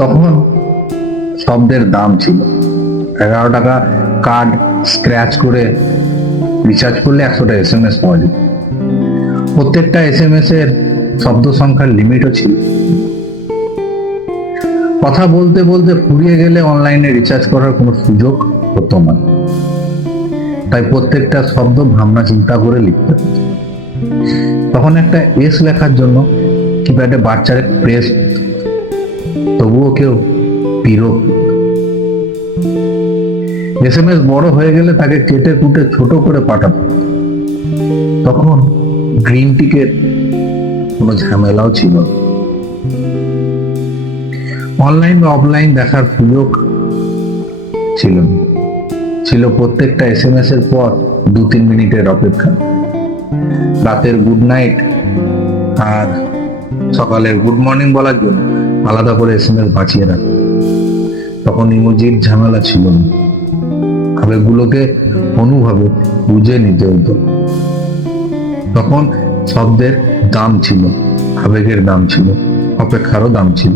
তখন শব্দের দাম ছিল 11 টাকা। কার্ড স্ক্র্যাচ করে রিচার্জ করলে 100টা SMS পাওয়া যেত। প্রত্যেকটা SMS এর শব্দ সংখ্যার লিমিটও ছিল। কথা বলতে বলতে ফুরিয়ে গেলে অনলাইনে রিচার্জ করার কোনো সুযোগ হতো না, তাই প্রত্যেকটা শব্দ ভাবনা চিন্তা করে লিখতে হতো। তখন একটা এস লেখার জন্য কিপ্যাডে বাচ্চারে প্রেস, তবুও কেউ বিরক্ত। SMS বড় হয়ে গেলে তাকে কেটে কুটে ছোট করে পাঠাতো। তখন গ্রিন টিকেট কোনো ঝামেলাও ছিল না। অনলাইন বা অফলাইন দেখার সুযোগ ছিল না। ছিল প্রত্যেকটা SMS এর পর 2-3 মিনিটের অপেক্ষা, রাতের গুড নাইট আর সকালের গুড মর্নিং বলার জন্য আলাদা করে SMS বাঁচিয়ে রাখা। তখন ইমোজির ঝামেলা ছিল না, আবেগগুলোকে অনুভবে বুঝে নিতে হতো। তখন শব্দের দাম ছিল, আবেগের দাম ছিল, অপেক্ষারও দাম ছিল।